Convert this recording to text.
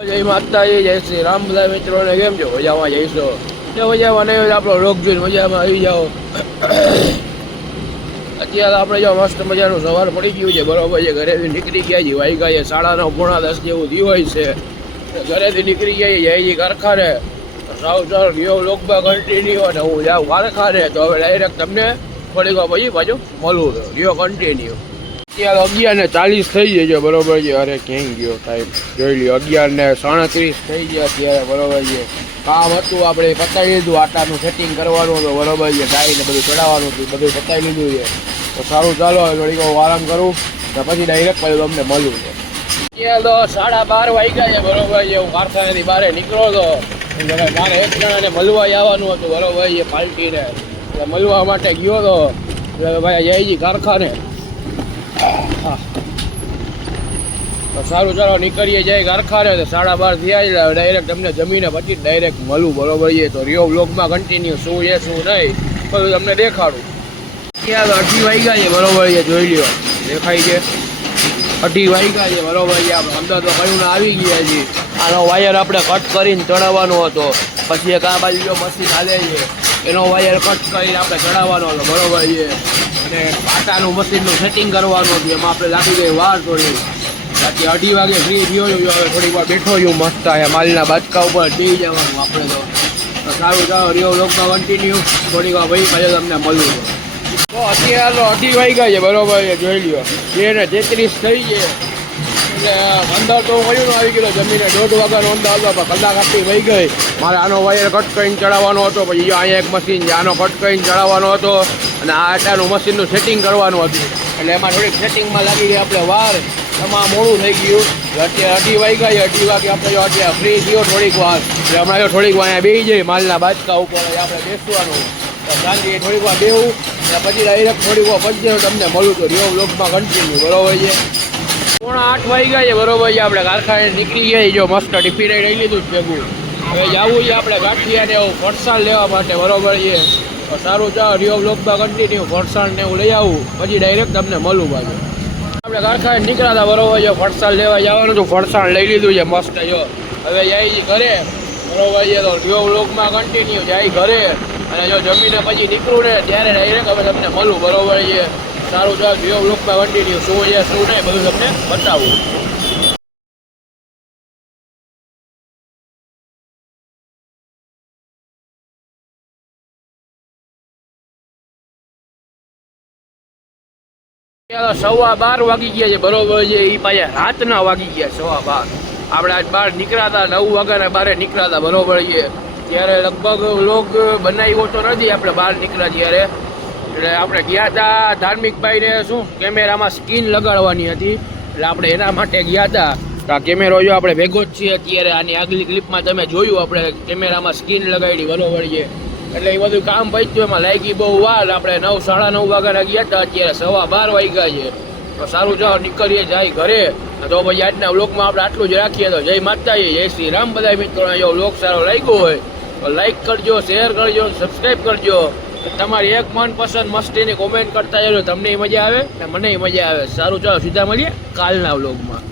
જય માતાજી, જય શ્રી રામ. બધા મિત્રોને કેમ છો? મજામાં જઈશો મજામાં નહીં હોય આપણો રોગ જોઈને મજામાં આવી જાઓ. અત્યારે આપણે જો મસ્ત મજાનું સવાર પડી ગયું છે, બરોબર છે. ઘરેથી નીકળી ગયા છીએ, વાગ્યા છે 9:30 જેવું થયું હોય છે. ઘરેથી નીકળી ગયા જઈએ કારખાને. સાવ રિયો લોકમાં કન્ટિન્યુ અને હું જાઉં કારખાને. તો હવે ડાયરેક્ટ તમને થોડીક વાર પછી પાછું મળવું રિયો કન્ટિન્યુ. અત્યારે 11:40 થઈ જાય છે, બરોબર છે. અરે ક્યાંય ગયો ટાઈમ જોઈ લ્યો, 11:37 થઈ ગયા અત્યારે, બરોબર છે. કામ હતું આપણે પતાવી લીધું, આટાનું સેટિંગ કરવાનું હતું, બરોબર છે. ગાઈને બધું ચડાવવાનું હતું, બધું પતાવી લીધું છે. તો સારું, ચાલો થોડીક આરામ કરું તો પછી ડાયરેક્ટ પછી તમને મળું છે. અત્યારે તો 12:30 વાગ્યા છે, બરોબર છે. હું કારખાનેથી બહાર નીકળો હતો, મારે એક જણાને મળવા જવાનું હતું, બરોબર છે, પાર્ટીને. એટલે મળવા માટે ગયો હતો. એટલે ભાઈ જયજી કારખાને. તો સારું, ચાલો નીકળીએ જાય કારખાને. તો 12:30 થયા, ડાયરેક્ટ તમને જમીને પછી ડાયરેક્ટ મળું, બરોબર છે. તો રિયો બ્લોગમાં કન્ટિન્યુ શું છે શું નહીં બધું તમને દેખાડું. ત્યાં તો 2:30 વાગ્યા છે, બરોબર છે. જોઈ લ્યો, દેખાય છે 2:30 વાગ્યા છે, બરોબર છે. આપણે અંદર તો કયું આવી ગયા છીએ. આનો વાયર આપણે કટ કરીને ચડાવવાનો હતો. પછી એક આ બાજુ જો મશીન હાલે છે, એનો વાયર કટ કરીને આપણે ચડાવવાનો હતો, બરોબર છે. અને પાટાનું મશીનનું સેટિંગ કરવાનું હતું, એમાં આપણે લાગી ગઈ વાર થોડી. બાકી 2:30 વાગે ફ્રી થયો છું. હવે થોડીક વાર બેઠો છું મસ્ત અહીંયા માલના બાચકા ઉપર બેસી જવાનું આપણે. તો સારું, ચાલો રિયો લોકમાં કન્ટિન્યુ થોડીક વાર ભાઈ પાછળ તમને મળું છું. તો અત્યારે 2:30 વાગ્યા છે, બરોબર છે. જોઈ લ્યો 2:33 થઈ છે. એટલે અંદર તો હું કયું આવી ગયો જમીને 1:30 વાગ્યાનો અંદર હતો, પણ કલાક આટલી વહી ગઈ. મારે આનો વાયર કટ કરીને ચડાવવાનો હતો. પછી અહીંયા એક મશીન છે, આનો કટ કરીને ચડાવવાનો હતો. અને આ આટાનું મશીનનું સેટિંગ કરવાનું હતું. એટલે એમાં થોડીક સેટિંગમાં લાગી ગઈ આપણે વાર. એમાં મોડું થઈ ગયું. અત્યારે 2:30 વાગ્યા છે. 2:30 વાગે આપણે જો અત્યારે ફ્રી થયો થોડીક વાર. એટલે હમણાં જો થોડીક વાર અહીંયા બેસી જઈએ માલના બાચકા ઉપર આપણે બેસવાનું. તો શાંતિ થોડીક વાર બેવું એટલે પછી ડાયરેક્ટ થોડીક વાર પછી તમને મળું તો રિયો બ્લોગમાં કન્ટિન્યુ, બરોબર છે. 7:45 વાગ્યા છે, બરોબર છે. આપણે કારખાને નીકળી ગયા જો મસ્ત ટિફિન લઈ લીધું જ ભેગું. હવે જવું છે આપણે ગાંઠિયાને એવું ફરસાણ લેવા માટે, બરોબર છે. તો સારું, ચાલો રિયો બ્લોગમાં કન્ટિન્યુ ફરસાણ ને એવું લઈ આવું પછી ડાયરેક્ટ તમને મળું પાછું. આપણે કારખાને નીકળ્યા હતા, બરોબર છે. ફરસાણ લેવા જવાનું હતું, ફરસાણ લઈ લીધું છે મસ્ત. જો હવે જાય ઘરે, બરોબર છે. તો રિયો બ્લોગમાં કન્ટિન્યુ જાય ઘરે. અને જો જમીને પછી નીકળું ને ત્યારે ડાયરેક્ટ હવે તમને મળું, બરોબર છે. સારું, ચાલો રિયો બ્લોગમાં કન્ટિન્યુ શું છે શું નહીં બધું તમને બતાવું. ત્યારે 12:15 વાગી ગયા છે, બરોબર છે. એ પાછા રાતના વાગી ગયા 12:15. આપણે આજ બહાર નીકળ્યા હતા 9 વાગ્યાના બહાર નીકળ્યા હતા, બરોબર છે. ત્યારે લગભગ વ્લોગ બનાવ્યો તો નથી આપણે બહાર નીકળ્યા ત્યારે. એટલે આપણે ગયા હતા ધાર્મિકભાઈને શું કેમેરામાં સ્કીન લગાડવાની હતી. એટલે આપણે એના માટે ગયા હતા. આ કેમેરો જો આપણે ભેગો જ છીએ અત્યારે. આની આગલી ક્લિપમાં તમે જોયું આપણે કેમેરામાં સ્કીન લગાડી, બરોબર છે. એટલે એ બધું કામ પત્યું, એમાં લાગી બહુ વાર. આપણે 9, 9:30 વાગ્યાના ગયા હતા, અત્યારે 12:15 વાગ્યા છે. તો સારું, ચાલો નીકળીએ જાય ઘરે. તો પછી આજના વ્લોગમાં આપણે આટલું જ રાખીએ. તો જય માતાજી, જય શ્રી રામ. બધા મિત્રોને જો વ્લોગ સારો લાગ્યો હોય તો લાઈક કરજો, શેર કરજો, સબસ્ક્રાઈબ કરજો. તમારી એક મનપસંદ મસ્તીની કોમેન્ટ કરતા જજો. તમને મજા આવે ને મને મજા આવે. સારું, ચાલો સીધા મળીએ કાલના વ્લોગમાં.